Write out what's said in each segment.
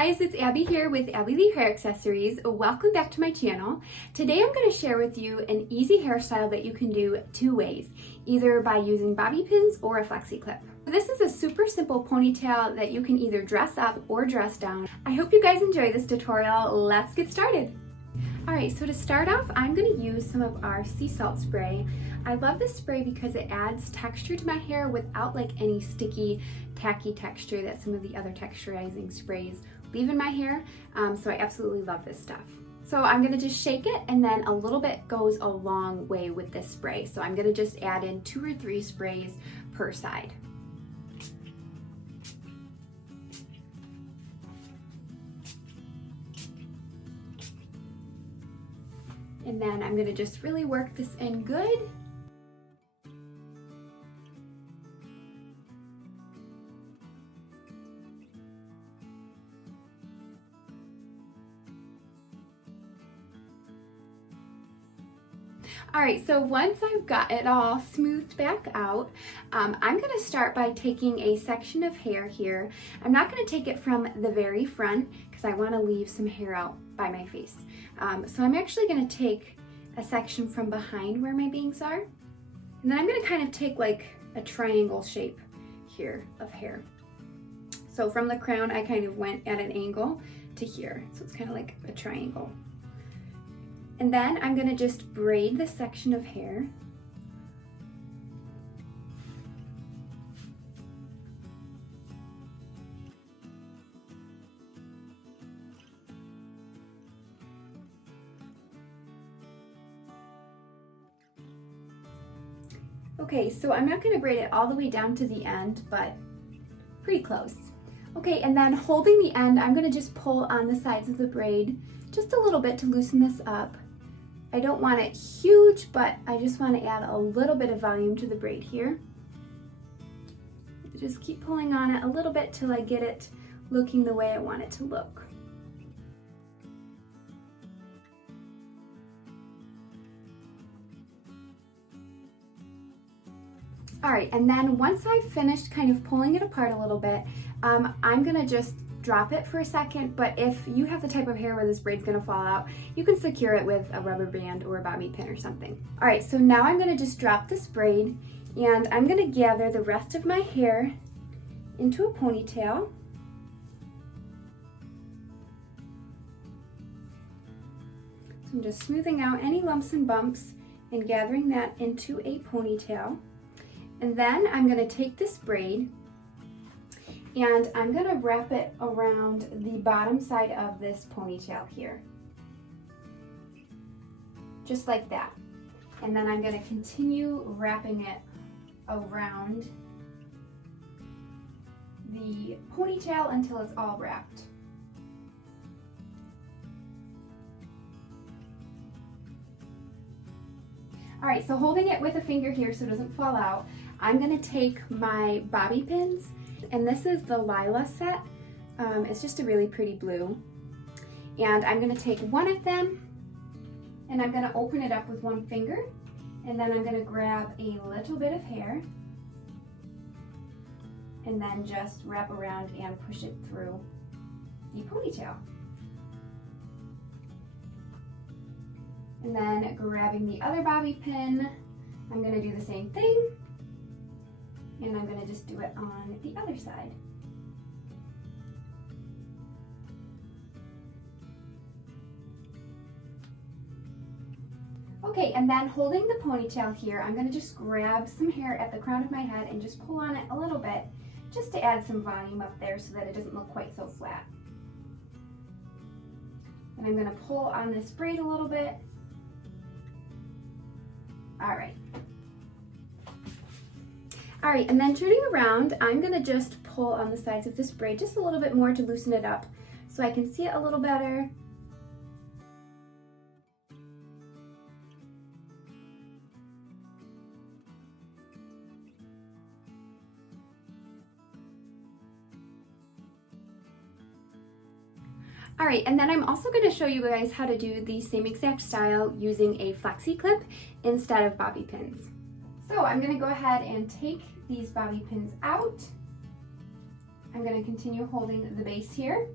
guys, it's Abbie here with Abbie Hair Accessories. Welcome back to my channel. Today I'm going to share with you an easy hairstyle that you can do two ways, either by using bobby pins or a flexi clip. This is a super simple ponytail that you can either dress up or dress down. I hope you guys enjoy this tutorial. Let's get started. Alright, so to start off, I'm going to use some of our sea salt spray. I love this spray because it adds texture to my hair without like any sticky, tacky texture that some of the other texturizing sprays leave in my hair. So I absolutely love this stuff. So I'm going to just shake it, and then a little bit goes a long way with this spray. So I'm going to just add in 2 or 3 sprays per side. And then I'm going to just really work this in good. Alright, so once I've got it all smoothed back out, I'm going to start by taking a section of hair here. I'm not going to take it from the very front because I want to leave some hair out by my face. So I'm actually going to take a section from behind where my bangs are, and then I'm going to kind of take like a triangle shape here of hair. So from the crown I kind of went at an angle to here, so it's kind of like a triangle. And then I'm going to just braid this section of hair. Okay, so I'm not going to braid it all the way down to the end, but pretty close. Okay, and then holding the end, I'm going to just pull on the sides of the braid just a little bit to loosen this up. I don't want it huge, but I just want to add a little bit of volume to the braid here. Just keep pulling on it a little bit till I get it looking the way I want it to look. Alright, and then once I've finished kind of pulling it apart a little bit, I'm going to just drop it for a second, but if you have the type of hair where this braid's going to fall out, you can secure it with a rubber band or a bobby pin or something. Alright, so now I'm going to just drop this braid, and I'm going to gather the rest of my hair into a ponytail. So I'm just smoothing out any lumps and bumps and gathering that into a ponytail. And then I'm going to take this braid and I'm going to wrap it around the bottom side of this ponytail here. Just like that. And then I'm going to continue wrapping it around the ponytail until it's all wrapped. Alright, so holding it with a finger here so it doesn't fall out, I'm going to take my bobby pins, and this is the Lilla set. It's just a really pretty blue. And I'm going to take one of them, and I'm going to open it up with one finger, and then I'm going to grab a little bit of hair, and then just wrap around and push it through the ponytail. And then grabbing the other bobby pin, I'm going to do the same thing, and I'm going to just do it on the other side. Okay, and then holding the ponytail here, I'm going to just grab some hair at the crown of my head and just pull on it a little bit, just to add some volume up there so that it doesn't look quite so flat. And I'm going to pull on this braid a little bit. Alright. Alright, and then turning around, I'm going to just pull on the sides of this braid just a little bit more to loosen it up so I can see it a little better. Alright, and then I'm also going to show you guys how to do the same exact style using a flexi clip instead of bobby pins. So I'm going to go ahead and take these bobby pins out. I'm going to continue holding the base here,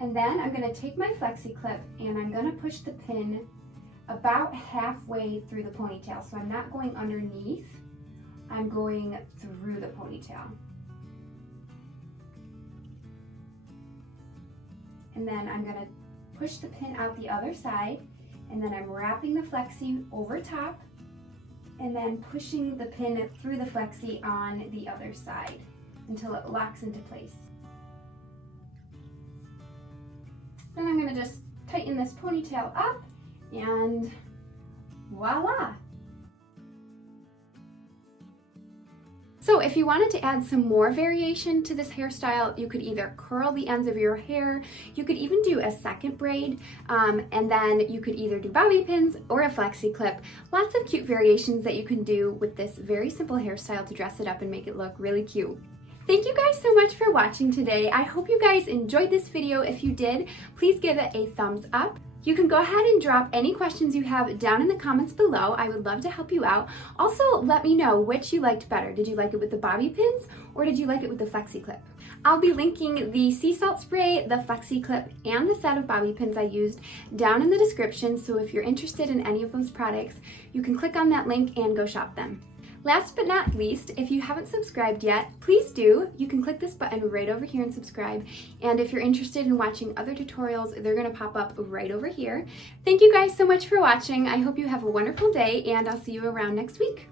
And then I'm going to take my flexi clip and I'm going to push the pin about halfway through the ponytail. So I'm not going underneath, I'm going through the ponytail. And then I'm going to push the pin out the other side, and then I'm wrapping the flexi over top and then pushing the pin through the flexi on the other side until it locks into place. Then I'm going to just tighten this ponytail up and voila! So if you wanted to add some more variation to this hairstyle, you could either curl the ends of your hair, you could even do a second braid, and then you could either do bobby pins or a flexi clip. Lots of cute variations that you can do with this very simple hairstyle to dress it up and make it look really cute. Thank you guys so much for watching today. I hope you guys enjoyed this video. If you did, please give it a thumbs up. You can go ahead and drop any questions you have down in the comments below. I would love to help you out. Also, let me know which you liked better. Did you like it with the bobby pins or did you like it with the flexi clip? I'll be linking the sea salt spray, the flexi clip, and the set of bobby pins I used down in the description. So if you're interested in any of those products, you can click on that link and go shop them. Last but not least, if you haven't subscribed yet, please do. You can click this button right over here and subscribe. And if you're interested in watching other tutorials, they're gonna pop up right over here. Thank you guys so much for watching. I hope you have a wonderful day and I'll see you around next week.